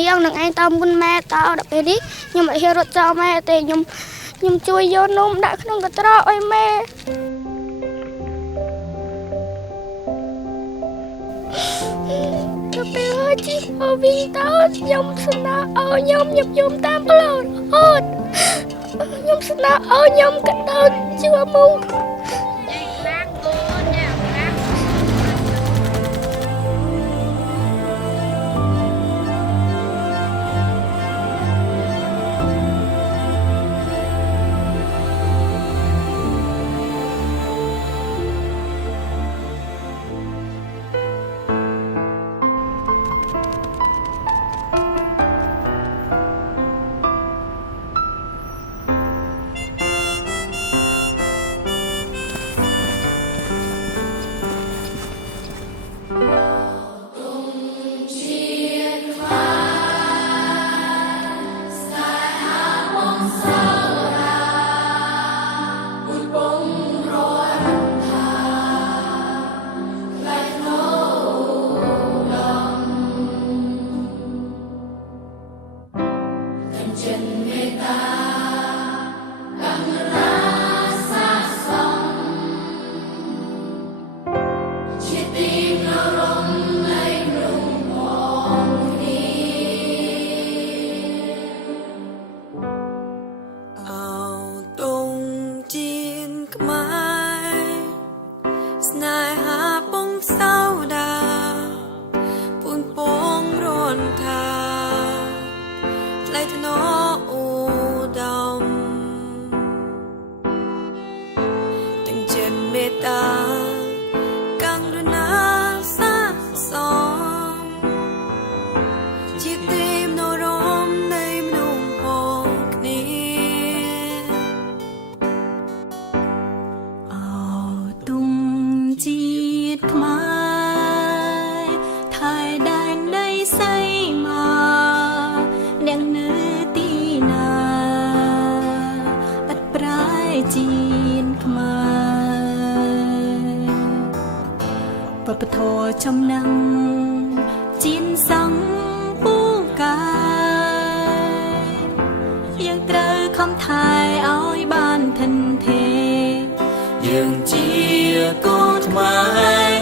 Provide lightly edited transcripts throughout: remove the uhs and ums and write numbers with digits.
នាងនឹងឯងតើមុនម៉ែតើដល់ពេលនេះខ្ញុំអត់ហ៊ានរត់ចោលម៉ែទេខ្ញុំជួយយកនំដាក់ក្នុងកត្រកឲ្យម៉ែទៅពេលហើយជីមកវិញតើខ្ញុំស្នើឲ្យខ្ញុំញោមតាមផ្លូវរហូតខ្ញុំស្នើឲ្យខ្ញុំកដោតជួមុខបបធរចំណងជីនសង្ពូកាយើងត្រូវខំថែឲ្យបានធិនទេយើងជាកូនខ្មែរ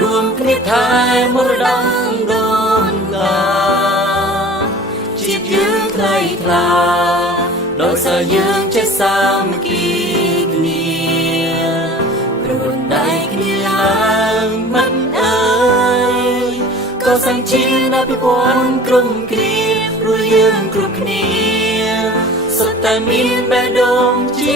រួមគ្នាថែមរតកដូនតាជាតិយើងថ្លៃថ្លាដោយសារយើងចេះសាមគ្គីគ្នាព្រួនដៃគ្នាឡើងមិនអើយក៏សង្ជានអភិវឌ្ឍក្រុមគ្នាព្រោះយើងគ្រប់គ្នាសុទ្ធតែមានបេះដូងជា